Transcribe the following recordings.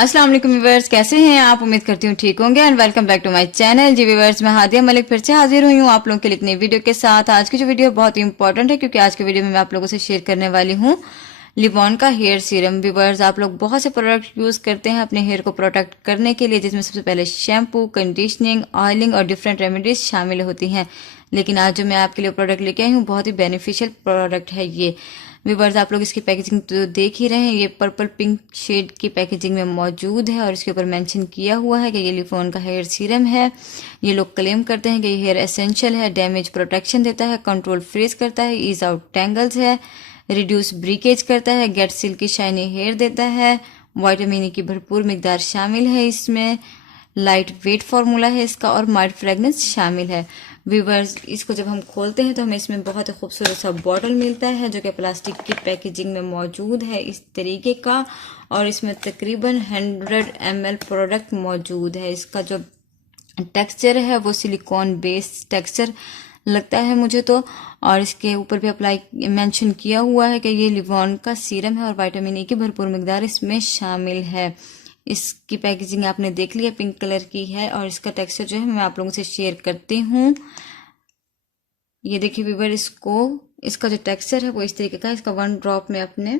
अस्सलाम वालेकुम व्यूअर्स, कैसे हैं आप? उम्मीद करती हूँ ठीक होंगे and welcome back to my channel. जी व्यूअर्स, मैं हादिया मलिक फिर से हाजिर हुई हूँ आप लोगों के लिए एक नई वीडियो के साथ। आज की जो वीडियो बहुत ही इंपॉर्टेंट है क्योंकि आज की वीडियो में मैं आप लोगों से शेयर करने वाली हूँ लिवॉन का हेयर सीरम। व्यूअर्स, आप लोग बहुत से प्रोडक्ट यूज करते हैं अपने हेयर को प्रोटेक्ट करने के लिए, जिसमें सबसे पहले शैम्पू, कंडीशनिंग, ऑयलिंग और डिफरेंट रेमेडीज शामिल होती हैं। लेकिन आज जो मैं आपके लिए प्रोडक्ट लेके आई हूँ बहुत ही बेनिफिशियल प्रोडक्ट है ये। व्यूवर्स, आप लोग इसकी पैकेजिंग तो देख ही रहे हैं, ये पर्पल पिंक शेड की पैकेजिंग में मौजूद है और इसके ऊपर मेंशन किया हुआ है कि ये लिवॉन का हेयर सीरम है। ये लोग क्लेम करते हैं कि ये हेयर एसेंशियल है, डैमेज प्रोटेक्शन देता है, कंट्रोल फ्रीज करता है, ईज आउट टैंगल्स है, रिड्यूस ब्रीकेज करता है, गेट सिल्की शाइनी हेयर देता है, विटामिन ई की भरपूर मिकदार शामिल है इसमें, लाइट वेट फार्मूला है इसका और माइल्ड फ्रेगनेंस शामिल है। व्यूवर्स, इसको जब हम खोलते हैं तो हमें इसमें बहुत ही खूबसूरत सा बॉटल मिलता है जो कि प्लास्टिक की पैकेजिंग में मौजूद है इस तरीके का, और इसमें तकरीबन 100 ml प्रोडक्ट मौजूद है। इसका जो टेक्सचर है वो सिलिकॉन बेस्ड टेक्सचर लगता है मुझे तो, और इसके ऊपर भी अप्लाई मेंशन किया हुआ है कि ये लिवॉन का सीरम है और विटामिन ई की भरपूर मिकदार इसमें शामिल है। इसकी पैकेजिंग आपने देख लिया, पिंक कलर की है और इसका टेक्सचर जो है मैं आप लोगों से शेयर करती हूँ। ये देखिए व्यूवर, इसका जो टेक्सचर है वो इस तरीके का है। इसका 1 ड्रॉप मैं अपने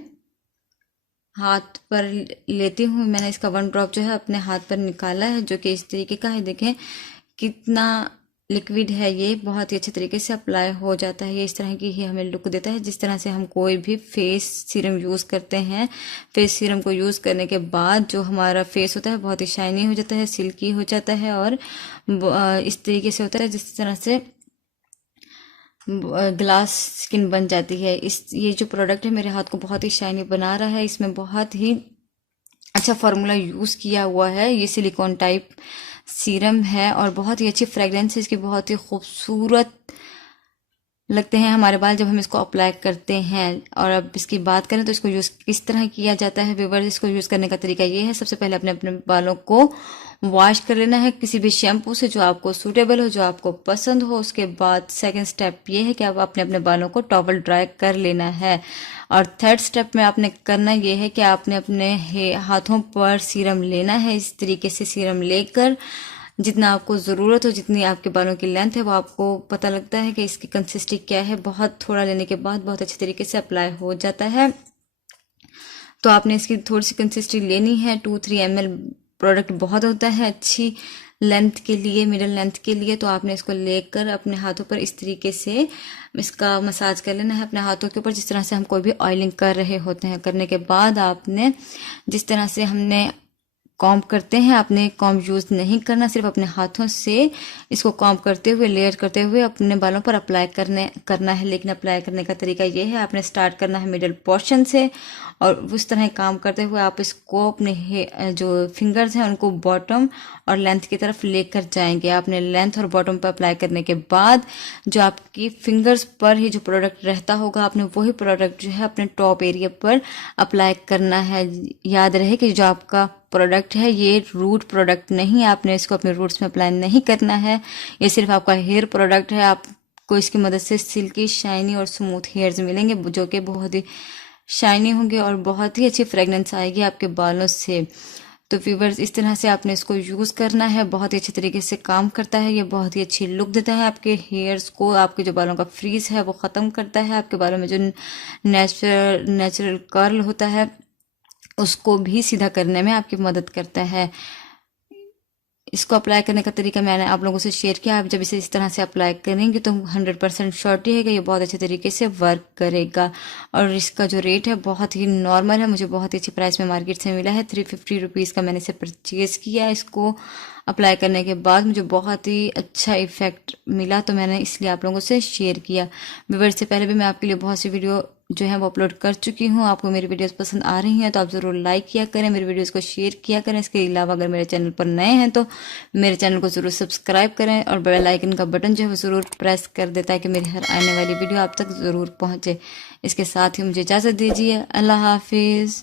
हाथ पर लेती हूँ। मैंने इसका 1 ड्रॉप जो है अपने हाथ पर निकाला है जो कि इस तरीके का है। देखें कितना लिक्विड है, ये बहुत ही अच्छे तरीके से अप्लाई हो जाता है। ये इस तरह की ही हमें लुक देता है, जिस तरह से हम कोई भी फेस सीरम यूज़ करते हैं। फेस सीरम को यूज़ करने के बाद जो हमारा फेस होता है बहुत ही शाइनी हो जाता है, सिल्की हो जाता है और इस तरीके से होता है जिस तरह से ग्लास स्किन बन जाती है। ये जो प्रोडक्ट है मेरे हाथ को बहुत ही शाइनी बना रहा है। इसमें बहुत ही अच्छा फार्मूला यूज़ किया हुआ है। ये सिलिकॉन टाइप सीरम है और बहुत ही अच्छी फ्रेगरेंस है इसकी, बहुत ही खूबसूरत लगते हैं हमारे बाल जब हम इसको अप्लाई करते हैं। और अब इसकी बात करें तो इसको यूज़ किस तरह किया जाता है व्यूअर्स, इसको यूज़ करने का तरीका ये है। सबसे पहले अपने अपने बालों को वॉश कर लेना है किसी भी शैम्पू से जो आपको सूटेबल हो, जो आपको पसंद हो। उसके बाद सेकंड स्टेप ये है कि आप अपने अपने बालों को टॉवल ड्राई कर लेना है। और थर्ड स्टेप में आपने करना ये है कि आपने अपने हाथों पर सीरम लेना है। इस तरीके से सीरम लेकर जितना आपको ज़रूरत हो, जितनी आपके बालों की लेंथ है वो आपको पता लगता है कि इसकी कंसिस्टेंसी क्या है। बहुत थोड़ा लेने के बाद बहुत अच्छे तरीके से अप्लाई हो जाता है। तो आपने इसकी थोड़ी सी कंसिस्टेंसी लेनी है। 2-3 ml प्रोडक्ट बहुत होता है अच्छी लेंथ के लिए, मिडल लेंथ के लिए। तो आपने इसको लेकर अपने हाथों पर इस तरीके से इसका मसाज कर लेना है अपने हाथों के ऊपर, जिस तरह से हम कोई भी ऑयलिंग कर रहे होते हैं। करने के बाद आपने जिस तरह से हमने कॉम्ब करते हैं, आपने कॉम्ब यूज़ नहीं करना, सिर्फ अपने हाथों से इसको कॉम्ब करते हुए, लेयर करते हुए अपने बालों पर अप्लाई करना है। लेकिन अप्लाई करने का तरीका ये है, आपने स्टार्ट करना है मिडल पोर्शन से और उस तरह काम करते हुए आप इसको अपने जो फिंगर्स हैं उनको बॉटम और लेंथ की तरफ लेकर जाएंगे। आपने लेंथ और बॉटम पर अप्लाई करने के बाद जो आपकी फिंगर्स पर ही जो प्रोडक्ट रहता होगा, आपने वही प्रोडक्ट जो है अपने टॉप एरिया पर अप्लाई करना है। याद रहे कि जो आपका प्रोडक्ट है ये रूट प्रोडक्ट नहीं है, आपने इसको अपने रूट्स में अप्लाई नहीं करना है। ये सिर्फ आपका हेयर प्रोडक्ट है। आपको इसकी मदद से सिल्की, शाइनी और स्मूथ हेयर्स मिलेंगे जो कि बहुत ही शाइनी होंगे और बहुत ही अच्छी फ्रेगनेंस आएगी आपके बालों से। तो व्यूवर्स, इस तरह से आपने इसको यूज़ करना है। बहुत ही अच्छे तरीके से काम करता है ये, बहुत ही अच्छी लुक देता है आपके हेयर्स को। आपके जो बालों का फ्रीज है वो ख़त्म करता है। आपके बालों में जो नेचुरल कर्ल होता है उसको भी सीधा करने में आपकी मदद करता है। इसको अप्लाई करने का तरीका मैंने आप लोगों से शेयर किया। आप जब इसे इस तरह से अप्लाई करेंगे तो 100% श्योरिटी है कि ये बहुत अच्छे तरीके से वर्क करेगा। और इसका जो रेट है बहुत ही नॉर्मल है, मुझे बहुत ही अच्छी प्राइस में मार्केट से मिला है। 350 रुपीज़ का मैंने इसे परचेज़ किया। इसको अप्लाई करने के बाद मुझे बहुत ही अच्छा इफ़ेक्ट मिला, तो मैंने इसलिए आप लोगों से शेयर किया। व्यूअर्स, से पहले भी मैं आपके लिए बहुत सी वीडियो जो है वो अपलोड कर चुकी हूँ। आपको मेरी वीडियोस पसंद आ रही हैं तो आप ज़रूर लाइक किया करें, मेरी वीडियोस को शेयर किया करें। इसके अलावा अगर मेरे चैनल पर नए हैं तो मेरे चैनल को ज़रूर सब्सक्राइब करें और बेल आइकन का बटन जो है वो ज़रूर प्रेस कर देता है कि मेरी हर आने वाली वीडियो आप तक ज़रूर पहुँचे। इसके साथ ही मुझे इजाज़त दीजिए। अल्लाह हाफिज़।